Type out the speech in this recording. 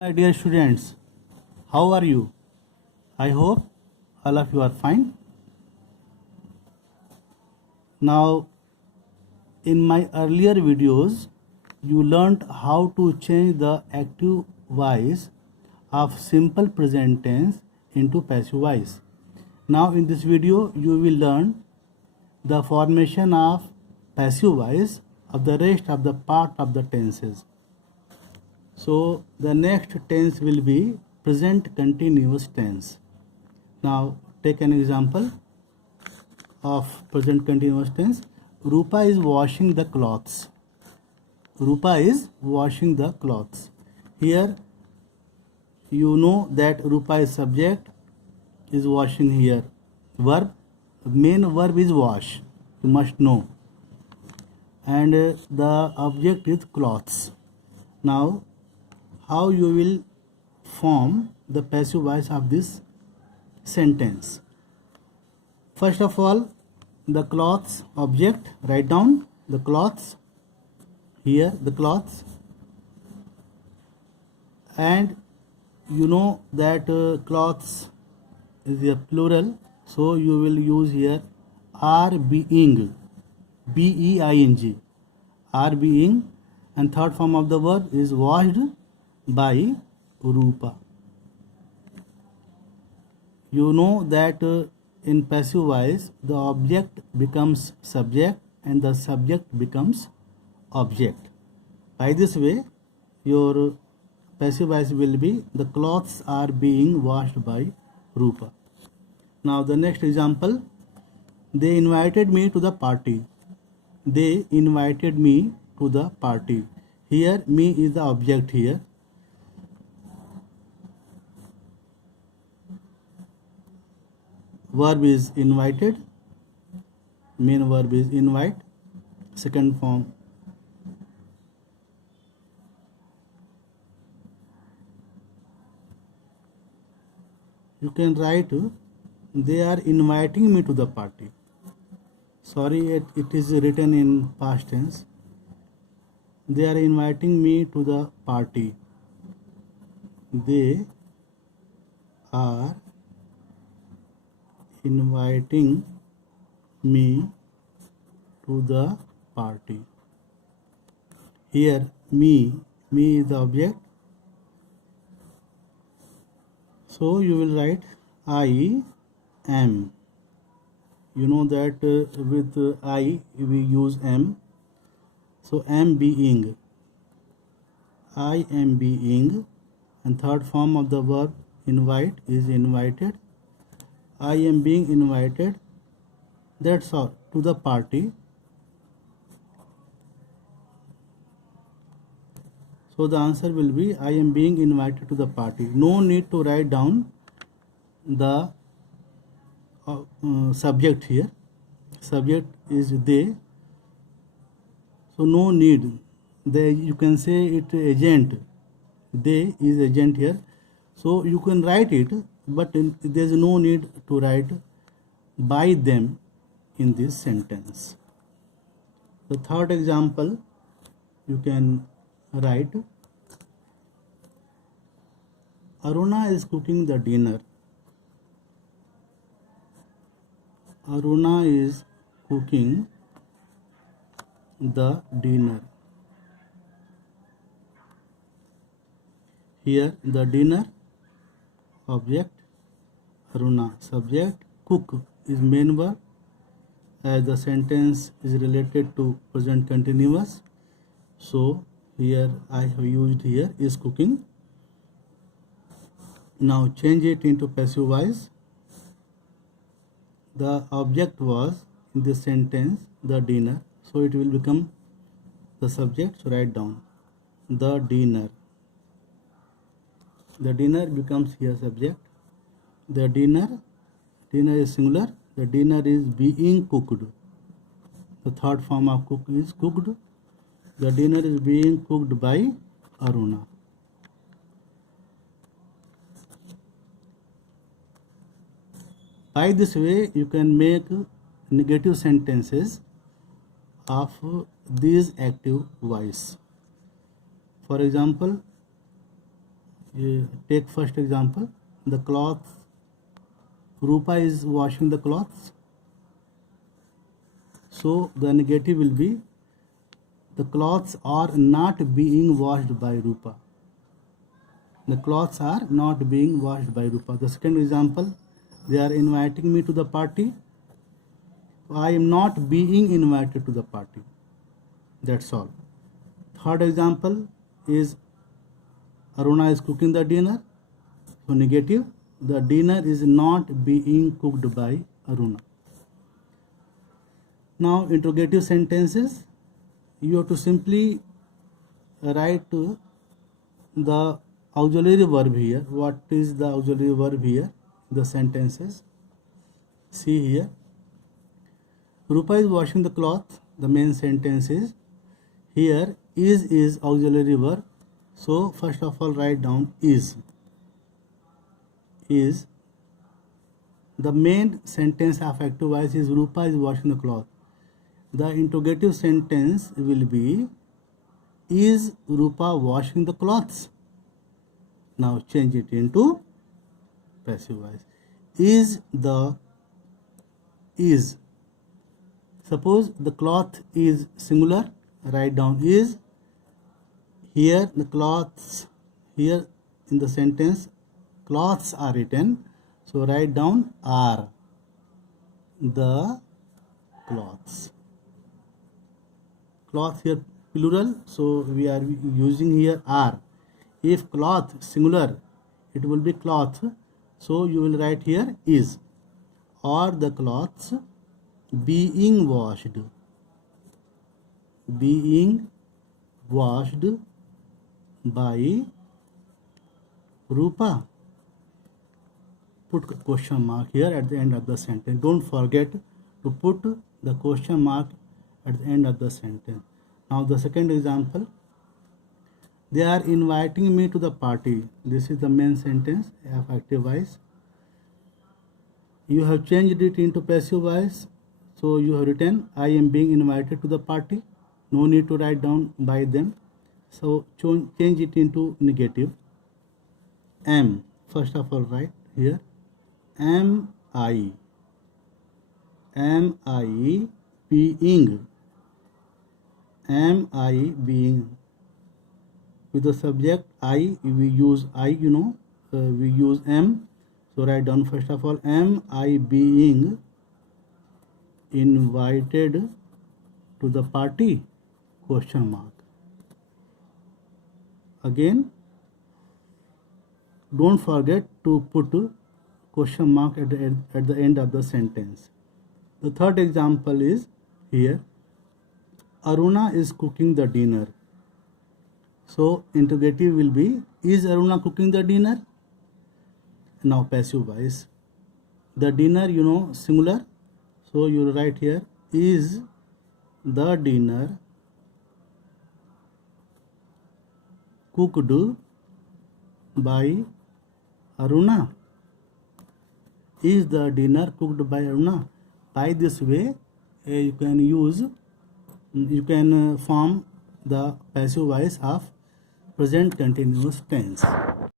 My dear students, how are you? I hope all of you are fine. Now, in my earlier videos, you learned how to change the active voice of simple present tense into passive voice. Now, in this video, you will learn the formation of passive voice of the rest of the part of the tenses. So, the next tense will be present continuous tense. Now take an example of present continuous tense. Rupa is washing the clothes. Rupa is washing the clothes. Here you know that Rupa is subject, is washing here. Verb, main verb is wash. You must know. And the object is clothes. Now how you will form the passive voice of this sentence? First of all, the clothes object, write down the clothes, here the clothes, and you know that clothes is a plural, so you will use here are being, being, are being, and third form of the verb is washed by Rupa. You know that in passive voice the object becomes subject and the subject becomes object. By this way your passive voice will be the clothes are being washed by Rupa. Now the next example, they invited me to the party. They invited me to the party. Here me is the object here. Verb is invited, main verb is invite, second form you can write they are inviting me to the party. Sorry, it is written in past tense. They are inviting me to the party. They are inviting me to the party. Here me is the object, so you will write I am. You know that with I we use am, so am being, I am being, and third form of the verb invite is invited. I am being invited, that's all, to the party. So the answer will be I am being invited to the party. No need to write down the subject here. Subject is they, so no need. They, you can say it agent. They is agent here, so you can write it, but there is no need to write by them in this sentence. The third example you can write, Aruna is cooking the dinner. Aruna is cooking the dinner. Here the dinner object, Aruna subject, cook is main verb, as the sentence is related to present continuous, so here I have used here is cooking. Now change it into passive voice. The object was in this sentence the dinner, so it will become the subject, so write down the dinner. The dinner becomes here subject. The dinner is singular, the dinner is being cooked. The third form of cook is cooked. The dinner is being cooked by Aruna. By this way you can make negative sentences of these active voice. For example, Take first example, the cloth. Rupa is washing the clothes. So the negative will be the clothes are not being washed by Rupa. The clothes are not being washed by Rupa. The second example, they are inviting me to the party. I am not being invited to the party. That's all. Third example is Aruna is cooking the dinner. So negative, the dinner is not being cooked by Aruna. Now interrogative sentences, you have to simply write the auxiliary verb here. What is the auxiliary verb here? The sentences. See here. Rupa is washing the cloth. The main sentence is here is auxiliary verb. So first of all write down is. Is the main sentence of active voice is Rupa is washing the cloth. The interrogative sentence will be is Rupa washing the clothes? Now change it into passive voice. Is suppose the cloth is singular, write down is. Here the cloths, here in the sentence cloths are written, so write down are the cloths. Cloth here plural, so we are using here are. If cloth singular, it will be cloth, so you will write here is. Or the cloths being washed. Being washed by Rupa. Put question mark here at the end of the sentence. Don't forget to put the question mark at the end of the sentence. Now the second example, they are inviting me to the party. This is the main sentence of active voice. You have changed it into passive voice, so you have written I am being invited to the party. No need to write down by them, so change it into negative. Am, first of all write here am I being, am I being, with the subject I, we use I, we use am, so write down first of all am I being invited to the party, question mark. Again, don't forget to put question mark at the end of the sentence. The third example is here, Aruna is cooking the dinner. So interrogative will be is Aruna cooking the dinner? Now passive voice. The dinner, singular, so you will write here is the dinner cooked by Aruna. Is the dinner cooked by Aruna? By this way, you can form the passive voice of present continuous tense.